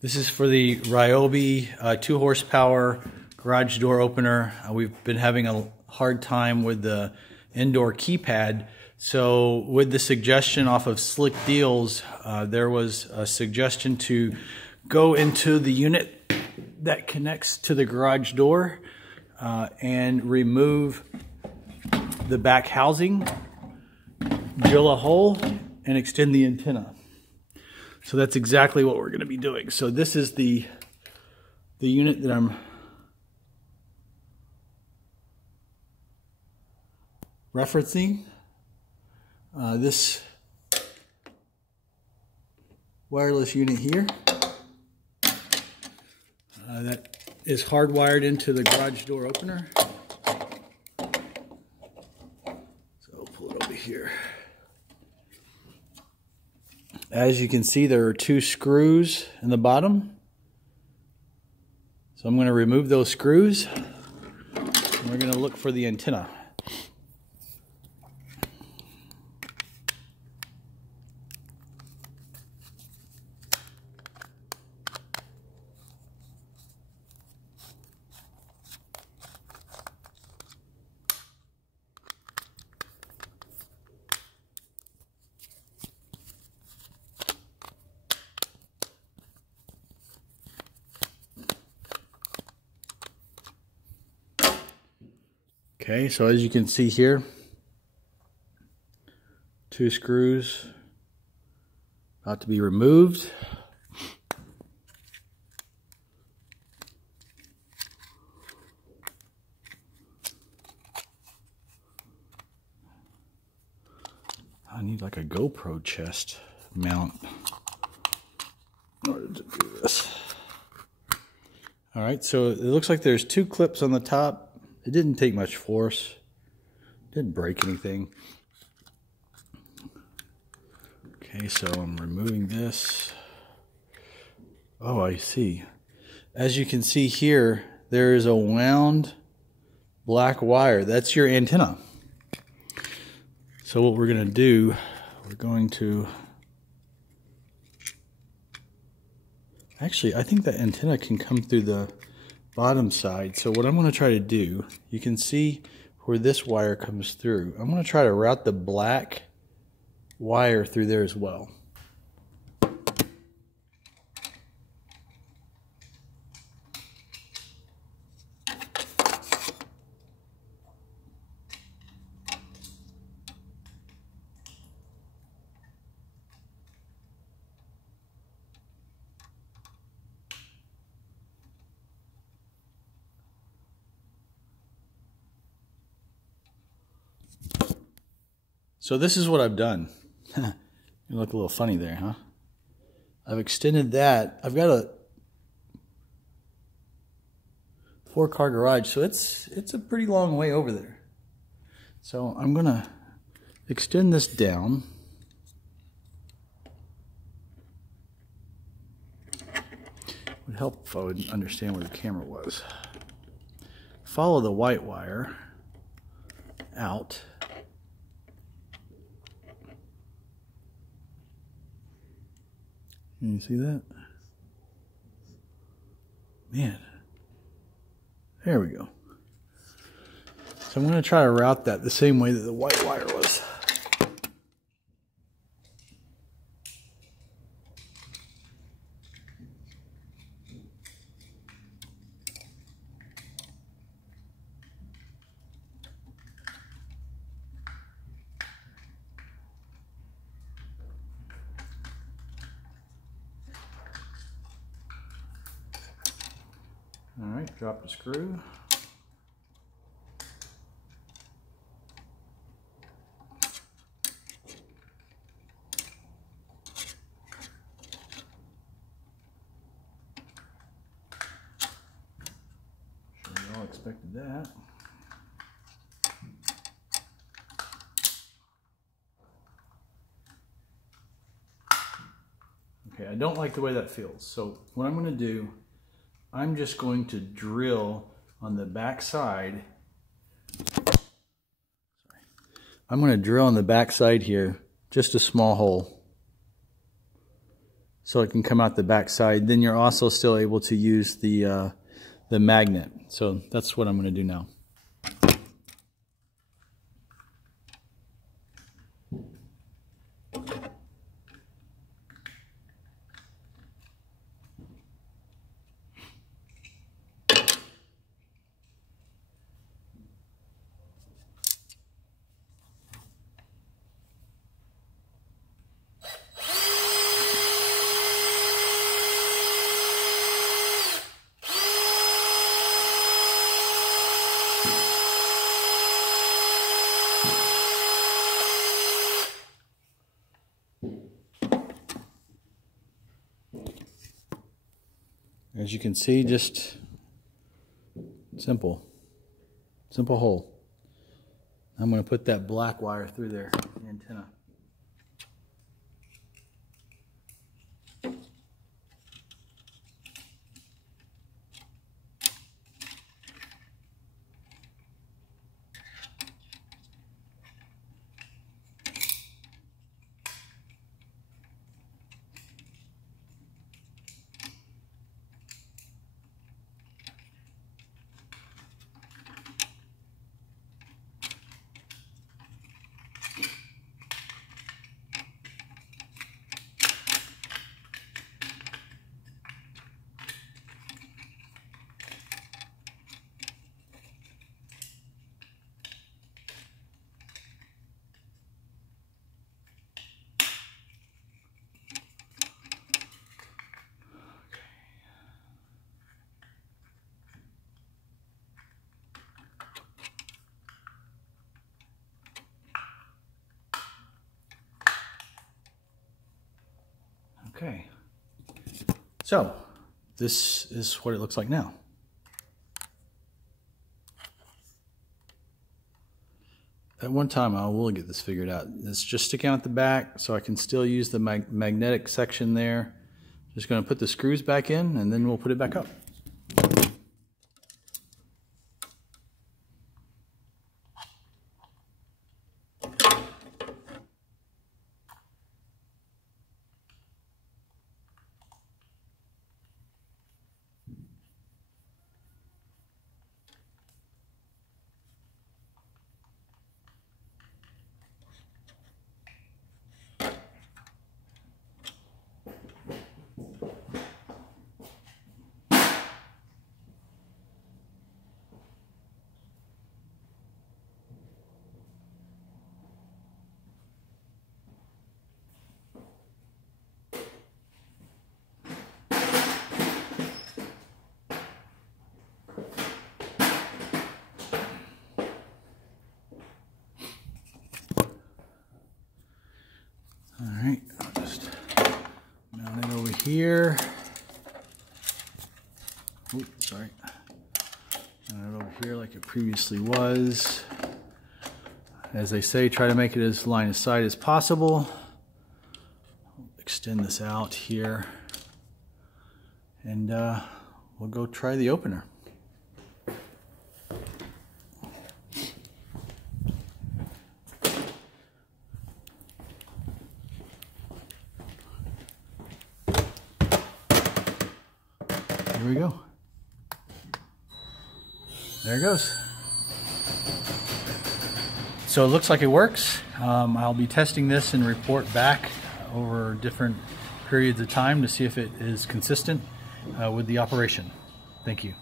This is for the Ryobi 2 horsepower garage door opener. We've been having a hard time with the indoor keypad. So with the suggestion off of Slick Deals, there was a suggestion to go into the unit that connects to the garage door and remove the back housing, drill a hole, and extend the antenna. So that's exactly what we're going to be doing. So this is the unit that I'm referencing. This wireless unit here that is hardwired into the garage door opener. So I'll pull it over here. As you can see, there are 2 screws in the bottom. So I'm going to remove those screws and we're going to look for the antenna. Okay, so as you can see here, 2 screws about to be removed. I need like a GoPro chest mount in order to do this. All right, so it looks like there's 2 clips on the top. It didn't take much force. Didn't break anything. Okay, so I'm removing this. Oh, I see. As you can see here, there is a wound black wire. That's your antenna. So what we're going to do, we're going to... Actually, I think that antenna can come through the bottom side. So what I'm going to try to do, you can see where this wire comes through. I'm going to try to route the black wire through there as well. So this is what I've done. You look a little funny there, huh? I've extended that. I've got a 4-car garage, so it's a pretty long way over there. So I'm gonna extend this down. It would help if I would understand where the camera was. Follow the white wire out. Can you see that? Man. There we go. So I'm going to try to route that the same way that the white wire was. All right, drop the screw. Sure you all expected that. Okay, I don't like the way that feels. So what I'm going to do, I'm just going to drill on the back side. I'm going to drill on the back side here, just a small hole. so it can come out the back side. Then you're also still able to use the magnet. So that's what I'm going to do now. As you can see, just simple hole. I'm going to put that black wire through there, the antenna. Okay, so this is what it looks like now. At one time I will get this figured out. It's just sticking out the back, so I can still use the magnetic section there. Just going to put the screws back in and then we'll put it back up. Alright, I'll just mount it over here. Oops, sorry. Mount it over here like it previously was. As they say, try to make it as line of sight as possible. Extend this out here. And we'll go try the opener. Here we go. There it goes. So it looks like it works. I'll be testing this and report back over different periods of time to see if it is consistent with the operation. Thank you.